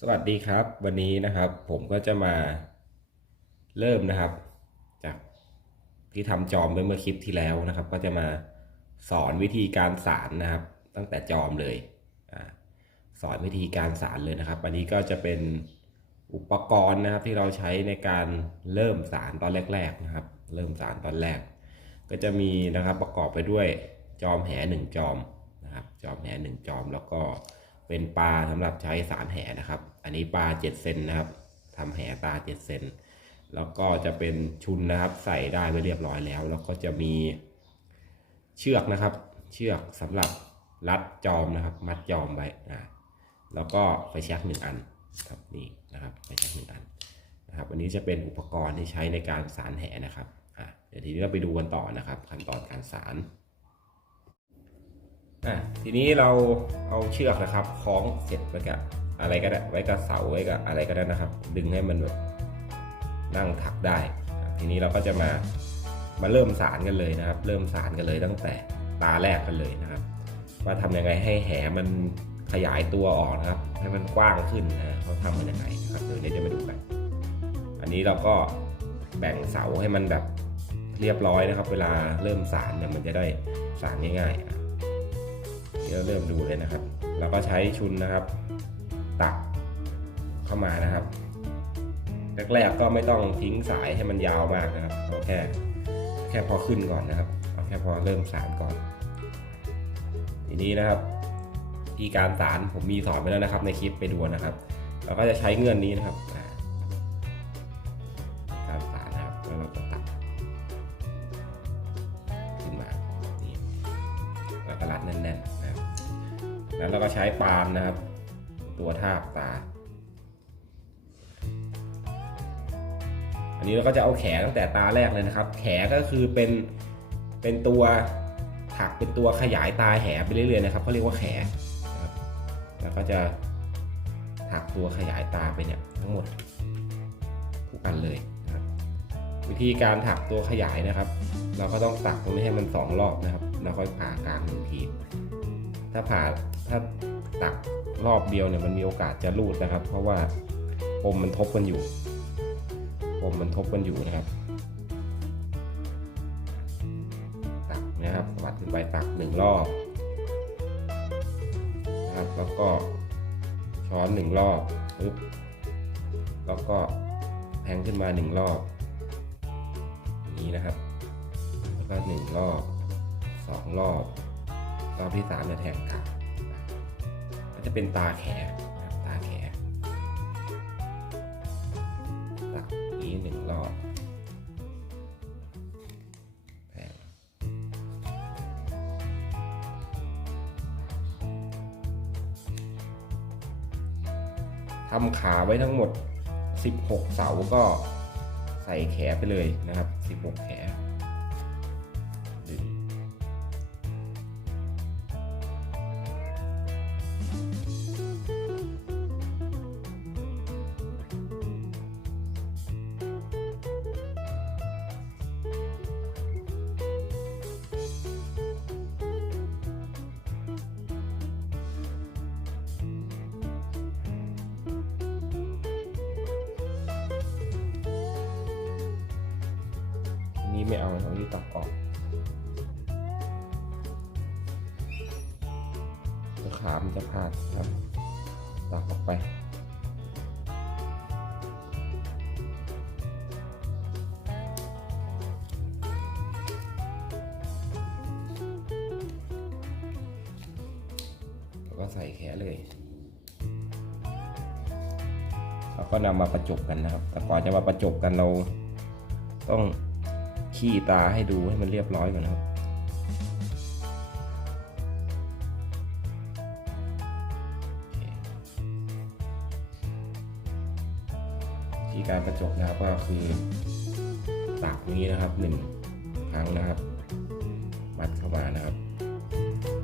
สวัสดีครับ วันนี้นะครับผมก็จะมาเริ่มนะครับ จากที่ทำจอมไปเมื่อคลิปที่แล้วนะครับ ก็จะมาสอนวิธีการสารนะครับ ตั้งแต่จอมเลยอสอนวิธีการสารเลยนะครับ อันนี้ก็จะเป็นอุปกรณ์นะครับที่เราใช้ในการเริ่มสารตอนแรก ๆนะครับ เริ่มสารตอนแรก ก็จะมีนะครับประกอบไปด้วยจอมแหหนึ่งจอมนะครับ จอมแหหนึ่งจอมแล้วก็ เป็นปลาสำหรับใช้สารแหนะครับ อันนี้ปลา7เซนนะครับทำแหปลา7เซนแล้วก็จะเป็นชุนนะครับ ใส่ได้ไปเรียบร้อยแล้ว แล้วก็จะมีเชือกนะครับ เชือกสำหรับรัดจอมนะครับ มัดจอมไว้นะแล้วก็ไฟแช็กหนึ่งอันครับนี่นะครับไฟแช็กหนึ่งอันนะครับอันนี้จะเป็นอุปกรณ์ที่ใช้ในการสารแหนะครับอะเดี๋ยวทีนี้เราไปดูกันต่อนะครับ ขั้นตอนการสาร อะทีนี้เราเอาเชือกนะครับคล้องเสร็จไว้กับอะไรก็ได้ไว้กับเสาไว้กับอะไรก็ได้นะครับ ดึงให้มันแบบนั่งถักได้ ทีนี้เราก็จะมามาเริ่มสารกันเลยนะครับ เริ่มสารกันเลยตั้งแต่ตาแรกกันเลยนะครับ ว่าทำยังไงให้แหมันขยายตัวออกนะครับ ให้มันกว้างขึ้นนะเขาทำมันยังไงนะครับเดี๋ยวนี้จะมาดูกัน อันนี้เราก็แบ่งเสาให้มันแบบเรียบร้อยนะครับ เวลาเริ่มสารเนี่ยมันจะได้สารง่ายๆ เราเริ่มดูเลยนะครับ เราก็ใช้ชุนนะครับ ตักเข้ามานะครับแรกๆก็ไม่ต้องทิ้งสายให้มันยาวมากนะครับเอาแค่แค่พอขึ้นก่อนนะครับเอาแค่พอเริ่มสารก่อน ทีนี้นะครับวิธีการสารผมมีสอนไปแล้วนะครับ ในคลิปไปดูนะครับ เราก็จะใช้เงื่อนนี้นะครับ แล้วเราก็ใช้ปานนะครับ ตัวทาบตา อันนี้เราก็จะเอาแขนตั้งแต่ตาแรกเลยนะครับ แขก็คือเป็นเป็นตัวถักเป็นตัวขยายตาแหไปเรื่อยๆนะครับเขาเรียกว่าแขนะครับแล้วก็จะถักตัวขยายตาไปเนี่ยทั้งหมดทุกอันเลยนะครับ วิธีการถักตัวขยายนะครับ เราก็ต้องตักตรงนี้ให้มันสองรอบนะครับ แล้วค่อยผ่ากลางหนึ่งที ถ้าผ่าถ้าตักรอบเดียวเนี่ยมันมีโอกาสจะรูดนะครับ เพราะว่าปมมันทบกันอยู่ปมมันทบกันอยู่นะครับตักนะครับวัดขึ้นไปตักหนึ่งรอบนะครับแล้วก็ช้อนหนึ่งรอบปึ๊บแล้วก็แทงขึ้นมาหนึ่งรอบนี้นะครับ แล้วก็หนึ่งรอบสองรอบ รอบที่สามจะแทงกลับก็จะเป็นตาแขนะครับตาแขตักนี้หนึ่งรอบแทงทำขาไว้ทั้งหมด 16 เสาก็ใส่แขไปเลยนะครับ 16 แข นี้ไม่เอาตรงนี้ตัดออกขามันจะพาดครับตัดออกไปแล้วก็ใส่แขนเลยแล้วก็นำมาประจบกันนะครับ แต่ก่อนจะมาประจบกันเราต้อง ขี้ตาให้ดูให้มันเรียบร้อยก่อนนะครับ ที่การประจบนะครับก็คือตักนี้นะครับหนึ่งครั้งนะครับ มัดเข้ามานะครับ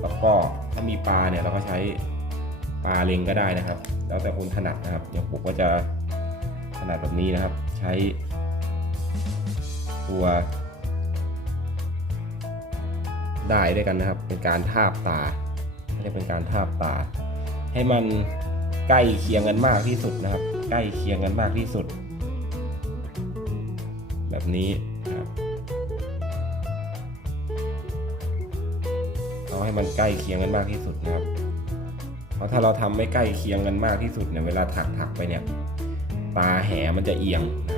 แล้วก็ถ้ามีปลาเนี่ยเราก็ใช้ปลาเล็งก็ได้นะครับ แล้วแต่คนถนัดนะครับอย่างผมก็จะถนัดแบบนี้นะครับ ใช้ ตัวได้ด้วยกันนะครับ เป็นการทาบตาเรียกเป็นการทาบตา ให้มันใกล้เคียงกันมากที่สุดนะครับ ใกล้เคียงกันมากที่สุด แบบนี้นะครับเอาให้มันใกล้เคียงกันมากที่สุดนะครับ เพราะถ้าเราทำไม่ใกล้เคียงกันมากที่สุดเนี่ยเวลาถักถักๆไปเนี่ย ตาแหมันจะเอียงนะ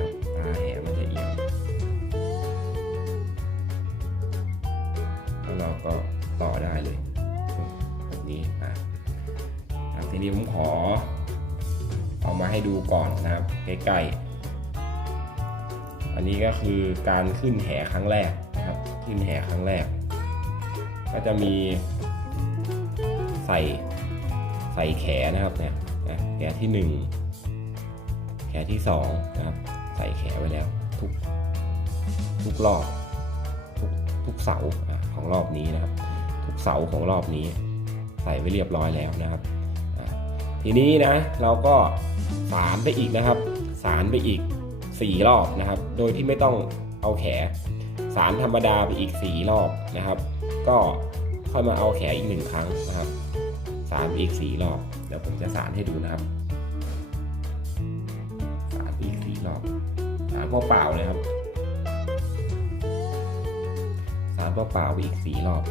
ใกล้ๆ อันนี้ก็คือการขึ้นแหครั้งแรกนะครับ ขึ้นแหครั้งแรก ก็จะมีใส่ใส่แขนะครับเนี่ยแขที่หนึ่งแขที่สองนะครับใส่แขไว้แล้วทุกทุกรอบทุกทุกเสาของรอบนี้นะครับ ทุกเสาของรอบนี้ ใส่ไว้เรียบร้อยแล้วนะครับ ทีนี้นะเราก็สารไปอีกนะครับ สารไปอีก 4 รอบนะครับ โดยที่ไม่ต้องเอาแขสารธรรมดาไปอีก 4 รอบนะครับ ก็ค่อยมาเอาแขอีกหนึ่งครั้งนะครับสารอีก 4 รอบเดี๋ยวผมจะสารให้ดูนะครับสารอีก 4 รอบสารเปล่าๆเลยครับสารเปล่าๆไปอีกสี่รอบ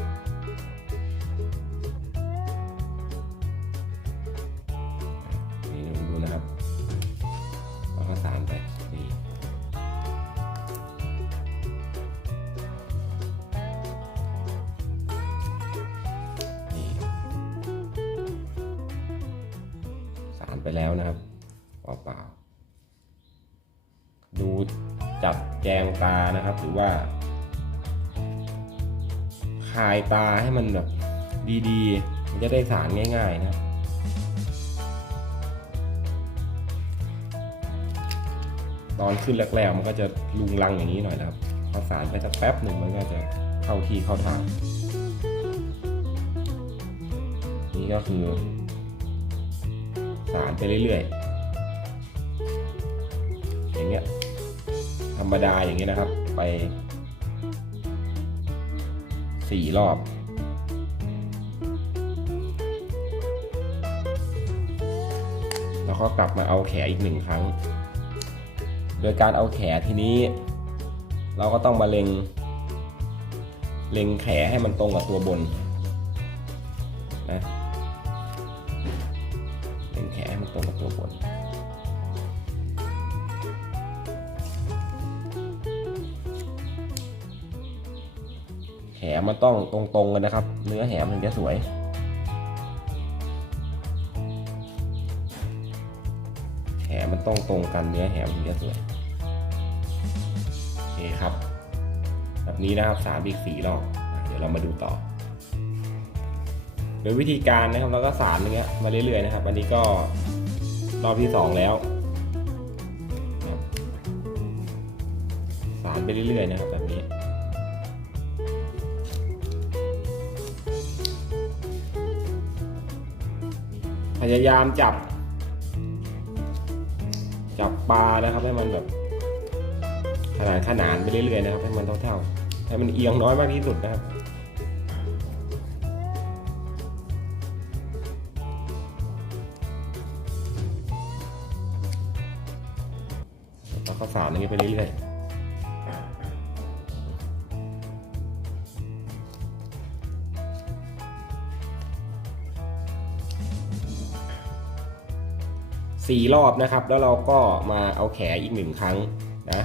แล้วนะครับเปล่าๆดูจับแจงตานะครับ หรือว่าคลายตาให้มันแบบดีๆ มันจะได้สารง่ายๆนะตอนขึ้นแรกๆ มันก็จะลุงลังอย่างนี้หน่อยนะครับพอสารไปสักแป๊บหนึ่งมันก็จะเข้าที่เข้าทาง นี่ก็คือ สารไปเรื่อยๆ อย่างเงี้ยธรรมดาอย่างเงี้ยนะครับ ไปสี่รอบแล้วก็กลับมาเอาแขอีกหนึ่งครั้ง โดยการเอาแขทีนี้ เราก็ต้องมาเล็ง เล็งแขให้มันตรงกับตัวบน ล็งแขให้มันตรงกับตัวบนแหมันต้องตรงๆกันนะครับ เนื้อแหมันถึงจะสวย แหมันต้องตรงกันเนื้อแหมันถึงจะสวยโอเคครับ แบบนี้นะครับสามอีกสี่รอบเดี๋ยวเรามาดูต่อ โดยวิธีการนะครับเราก็สารเงี้ยมาเรื่อยๆนะครับ อันนี้ก็ รอบที่สองแล้วครับสารไปเรื่อยๆนะครับแบบนี้พยายามจับ จับปลานะครับ ให้มันแบบขนาดขนานไปเรื่อยๆนะครับ ให้มันเท่าๆให้มันเอียงน้อยมากที่สุดนะครับ สานอย่างนี้ไปเรื่อยๆสี่รอบนะครับ แล้วเราก็มาเอาแขอีกหนึ่งครั้งนะ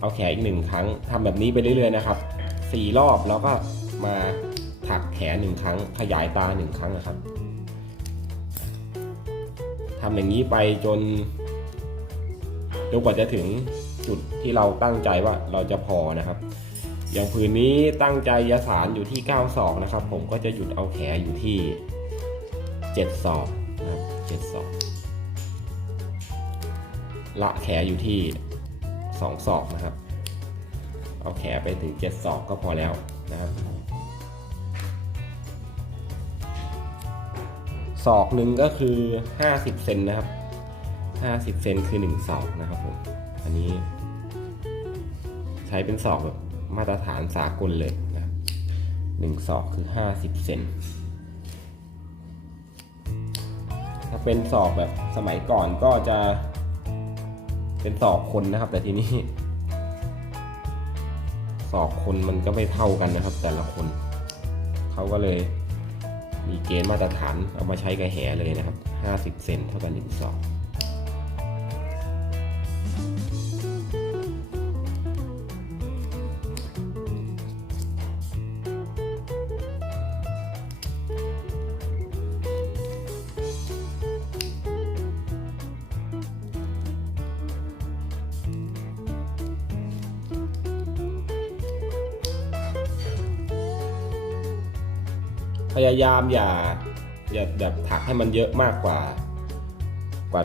เอาแขอีกหนึ่งครั้งทำแบบนี้ไปเรื่อยๆนะครับสี่รอบแล้วก็มาถักแขนหนึ่งครั้ง ขยายตาหนึ่งครั้งนะครับทำอย่างนี้ไปจน จนกว่าจะถึงจุดที่เราตั้งใจว่าเราจะพอนะครับ อย่างผืนนี้ตั้งใจยาสารอยู่ที่9ศอกนะครับ ผมก็จะหยุดเอาแขอยู่ที่7ศอกนะครับ7ศอกละแขอยู่ที่ 2 ศอกนะครับ เอาแขไปถึง 7 ศอกก็พอแล้วนะครับศอกหนึ่งก็คือ 50 เซนนะครับ 50 เซนคือ 1 ศอกนะครับผม อันนี้ ใช้เป็นศอกแบบมาตรฐานสากลเลยนะครับ1ศอกคือ 50 เซนถ้าเป็นศอกแบบสมัยก่อนก็จะเป็นศอกคนนะครับ แต่ทีนี้ศอกคนมันก็ไม่เท่ากันนะครับ แต่ละคน เขาก็เลยมีเกณฑ์มาตรฐานเอามาใช้กับแหเลยนะครับ 50 เซนเท่ากันหนึ่งศอก พยายามอย่าอย่าอย่าถักให้มันเยอะมากกว่ากว่า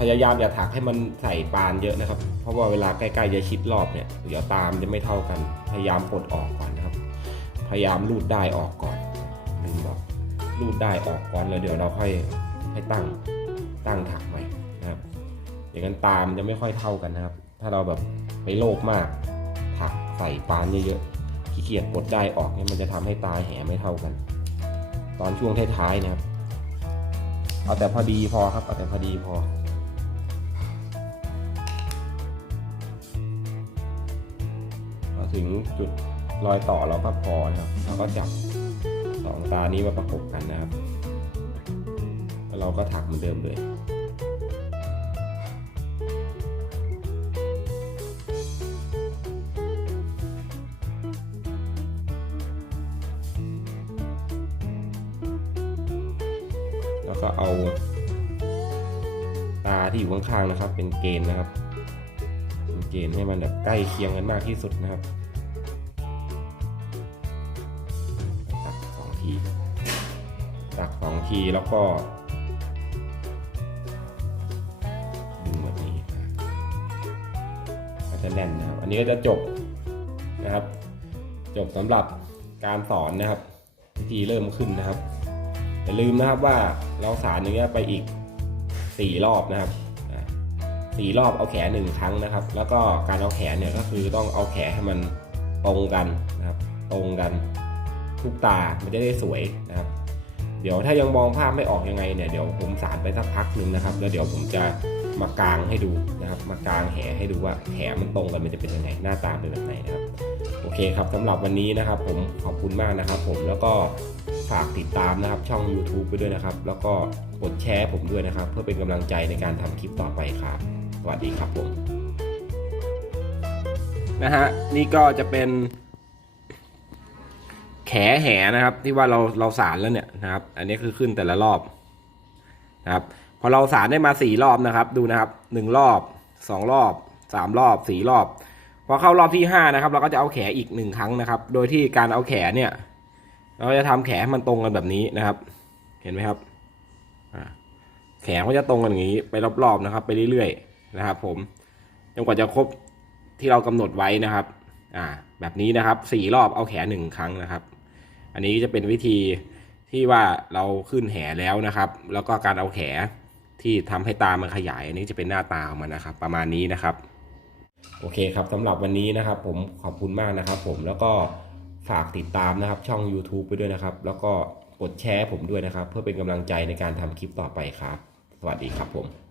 พยายามอย่าถักให้มันใส่ปานเยอะนะครับ เพราะว่าเวลาใกล้ๆจะชิดรอบเนี่ยเดี๋ยวตามจะไม่เท่ากัน พยายามปลดออกก่อนนะครับ พยายามรูดได้ออกก่อนลืมบอกรูดได้ออกก่อนแล้วเดี๋ยวเราค่อยให้ตั้งตั้งถักใหม่นะครับอย่างนั้นตามจะไม่ค่อยเท่ากันนะครับ ถ้าเราแบบไปโลภมาก ถักใส่ปานเยอะๆขี้เกียจปลดได้ออกเนี่ยมันจะทำให้ตาแหไม่เท่ากัน ตอนช่วงท้ายๆนะครับ เอาแต่พอดีพอครับ เอาแต่พอดีพอ พอถึงจุดรอยต่อเราก็พอนะครับเราก็จับสองตานี้มาประกบกันนะครับ แล้วเราก็ถักเหมือนเดิมเลย ก็เอาตาที่อยู่ข้างๆนะครับ เป็นเกณฑ์นะครับ เป็นเกณฑ์ให้มันแบบใกล้เคียงกันมากที่สุดนะครับตักสองทีตักสองทีแล้วก็ดึงแบบนี้ก็จะแน่นนะครับ อันนี้ก็จะจบนะครับ จบสำหรับการสอนนะครับวิธีเริ่มขึ้นนะครับ อย่าลืมนะครับว่าเราสารอย่างเงี้ยไปอีกสี่รอบนะครับสี่รอบเอาแขนหนึ่งครั้งนะครับ แล้วก็การเอาแขนเนี่ยก็คือต้องเอาแขนให้มันตรงกันนะครับ ตรงกันทุกตามันจะได้สวยนะครับ เดี๋ยวถ้ายังมองภาพไม่ออกยังไงเนี่ยเดี๋ยวผมสารไปสักพักหนึ่งนะครับ แล้วเดี๋ยวผมจะมากางให้ดูนะครับ มากางแหให้ดูว่าแหมันตรงกันมันจะเป็นยังไงหน้าตาเป็นแบบไหนนะครับ โอเคครับสำหรับวันนี้นะครับ ผมขอบคุณมากนะครับ ผมแล้วก็ฝากติดตามนะครับ ช่อง YouTube ไปด้วยนะครับ แล้วก็กดแชร์ผมด้วยนะครับ เพื่อเป็นกำลังใจในการทำคลิปต่อไปครับ สวัสดีครับผมนะฮะนี่ก็จะเป็นแขแหนะครับ ที่ว่าเราเราสารแล้วเนี่ยนะครับ อันนี้คือขึ้นแต่ละรอบนะครับ พอเราสารได้มาสี่รอบนะครับ ดูนะครับหนึ่งรอบสองรอบสามรอบสี่รอบ พอเข้ารอบที่ห้านะครับเราก็จะเอาแขอีกหนึ่งครั้งนะครับ โดยที่การเอาแขเนี่ย เราจะทำแขมันตรงกันแบบนี้นะครับ เห็นไหมครับแขก็จะตรงกันอย่างนี้ไปรอบๆนะครับ ไปเรื่อยๆนะครับ ผมจนกว่าจะครบที่เรากำหนดไว้นะครับ อ่า แบบนี้นะครับสี่รอบเอาแขหนึ่งครั้งนะครับ อันนี้จะเป็นวิธีที่ว่าเราขึ้นแหแล้วนะครับ แล้วก็การเอาแขที่ทำให้ตามันขยาย อันนี้จะเป็นหน้าตาของมันนะครับ ประมาณนี้นะครับ โอเคครับสำหรับวันนี้นะครับผมขอบคุณมากนะครับ ผมแล้วก็ฝากติดตามนะครับ ช่อง YouTube ไปด้วยนะครับ แล้วก็กดแชร์ผมด้วยนะครับ เพื่อเป็นกำลังใจในการทำคลิปต่อไปครับ สวัสดีครับผม